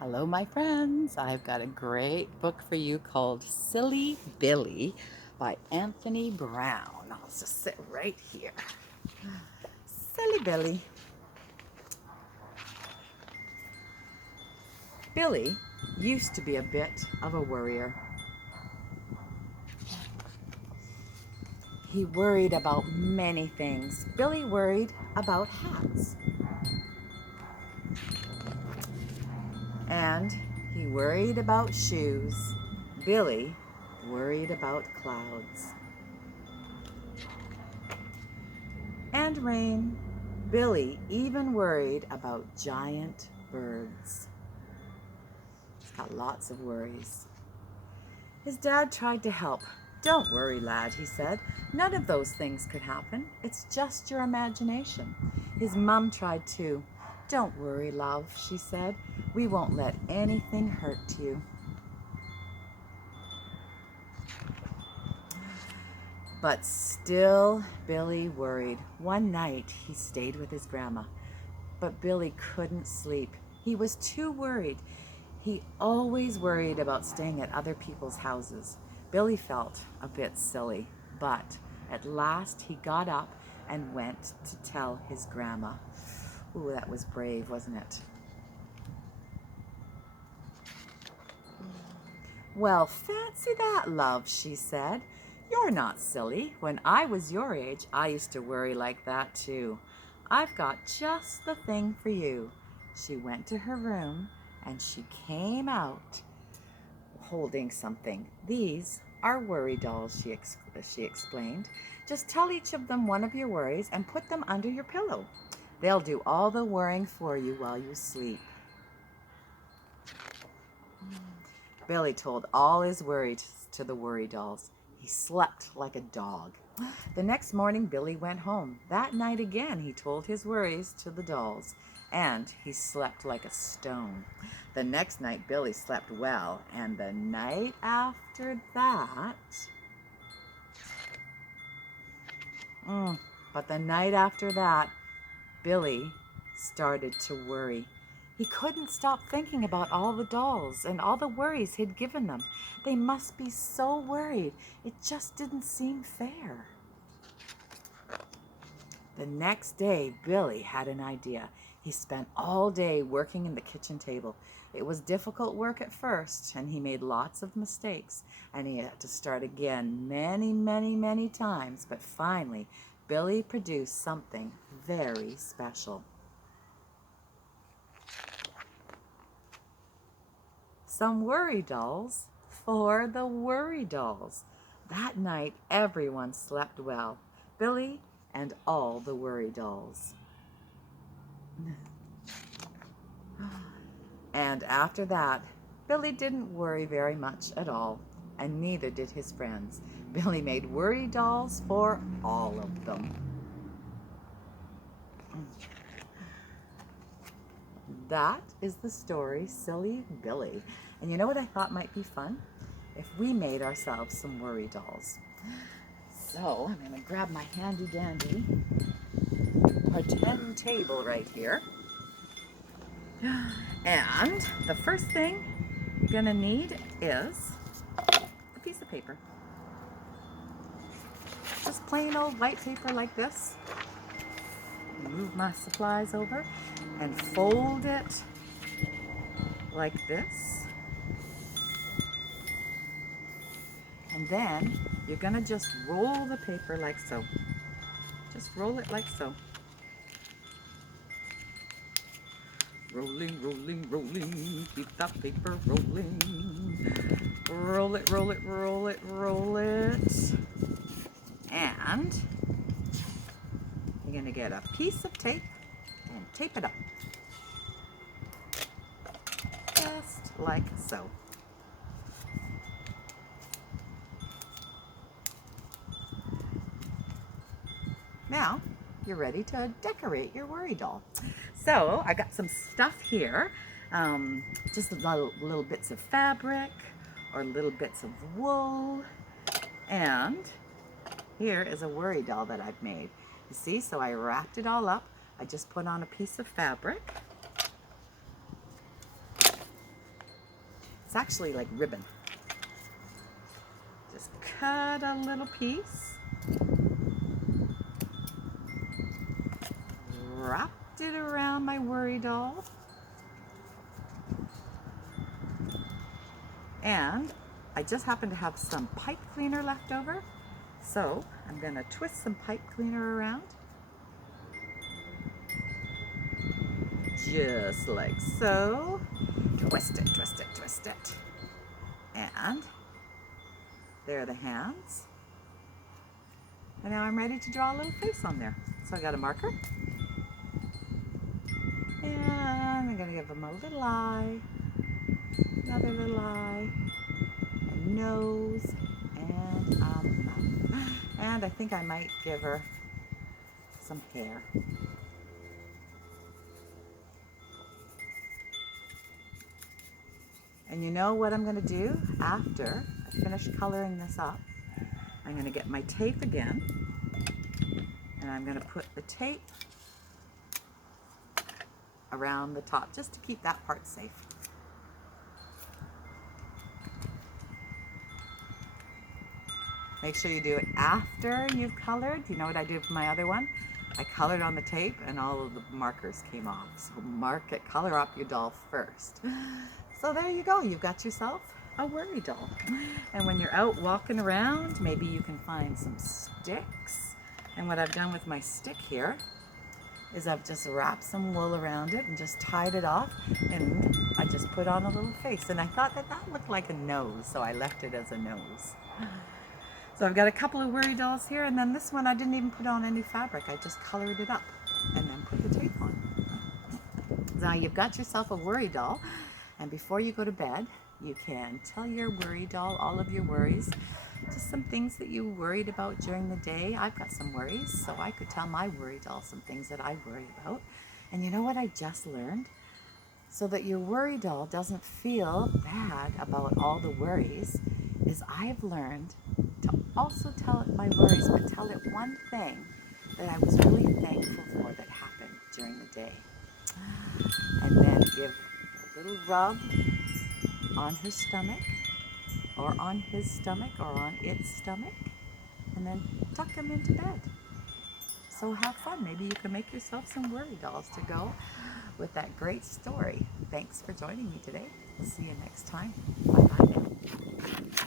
Hello, my friends. I've got a great book for you called Silly Billy by Anthony Brown. I'll just sit right here. Silly Billy. Billy used to be a bit of a worrier. He worried about many things. Billy worried about hats. And he worried about shoes. Billy worried about clouds. And rain. Billy even worried about giant birds. He's got lots of worries. His dad tried to help. "Don't worry, lad," he said. "None of those things could happen. It's just your imagination." His mum tried too. "Don't worry, love," she said. "We won't let anything hurt you." But still, Billy worried. One night, he stayed with his grandma. But Billy couldn't sleep. He was too worried. He always worried about staying at other people's houses. Billy felt a bit silly, but at last he got up and went to tell his grandma. Ooh, that was brave, wasn't it? "Well, fancy that, love," she said. "You're not silly. When I was your age, I used to worry like that too. I've got just the thing for you." She went to her room and she came out holding something. "These are worry dolls," she explained. "Just tell each of them one of your worries and put them under your pillow. They'll do all the worrying for you while you sleep." Billy told all his worries to the worry dolls. He slept like a dog. The next morning, Billy went home. That night again, he told his worries to the dolls, and he slept like a stone. The next night, Billy slept well, and the night after that... But the night after that, Billy started to worry. He couldn't stop thinking about all the dolls and all the worries he'd given them. They must be so worried. It just didn't seem fair. The next day, Billy had an idea. He spent all day working in the kitchen table. It was difficult work at first, and he made lots of mistakes, and he had to start again many, many, many times. But finally, Billy produced something very special. Some worry dolls for the worry dolls. That night, everyone slept well. Billy and all the worry dolls. And after that, Billy didn't worry very much at all, and neither did his friends. Billy made worry dolls for all of them. That is the story, Silly Billy. And you know what I thought might be fun? If we made ourselves some worry dolls. So I'm going to grab my handy dandy pretend table right here. And the first thing you're going to need is a piece of paper. Just plain old white paper like this. Move my supplies over and fold it like this. And then you're going to just roll the paper like so. Just roll it like so. Rolling, rolling, rolling, keep that paper rolling. Roll it, roll it, roll it, roll it. And you're going to get a piece of tape and tape it up. Just like so. Now, you're ready to decorate your worry doll. So, I got some stuff here. Just little bits of fabric or little bits of wool. And here is a worry doll that I've made. You see, so I wrapped it all up. I just put on a piece of fabric. It's actually like ribbon. Just cut a little piece. Wrapped it around my worry doll. And I just happen to have some pipe cleaner left over. So I'm going to twist some pipe cleaner around. Just like so. Twist it, twist it, twist it. And there are the hands. And now I'm ready to draw a little face on there. So I got a marker. And I'm going to give them a little eye, another little eye, a nose, and a mouth. And I think I might give her some hair. And you know what I'm going to do after I finish coloring this up? I'm going to get my tape again, and I'm going to put the tape around the top just to keep that part safe. Make sure you do it after you've colored. You know what I did with my other one? I colored on the tape and all of the markers came off. So mark it, color up your doll first. So there you go, you've got yourself a worry doll. And when you're out walking around, maybe you can find some sticks. And what I've done with my stick here is I've just wrapped some wool around it and just tied it off, and I just put on a little face. And I thought that that looked like a nose, so I left it as a nose. So I've got a couple of worry dolls here, and then this one I didn't even put on any fabric. I just colored it up and then put the tape on. Now you've got yourself a worry doll, and before you go to bed, you can tell your worry doll all of your worries, just some things that you worried about during the day. I've got some worries, so I could tell my worry doll some things that I worry about. And you know what I just learned? So that your worry doll doesn't feel bad about all the worries, is I've learned to also tell it my worries, but tell it one thing that I was really thankful for that happened during the day. And then give a little rub on her stomach, or on his stomach, or on its stomach, and then tuck him into bed. So have fun. Maybe you can make yourself some worry dolls to go with that great story. Thanks for joining me today. We'll see you next time. Bye-bye now.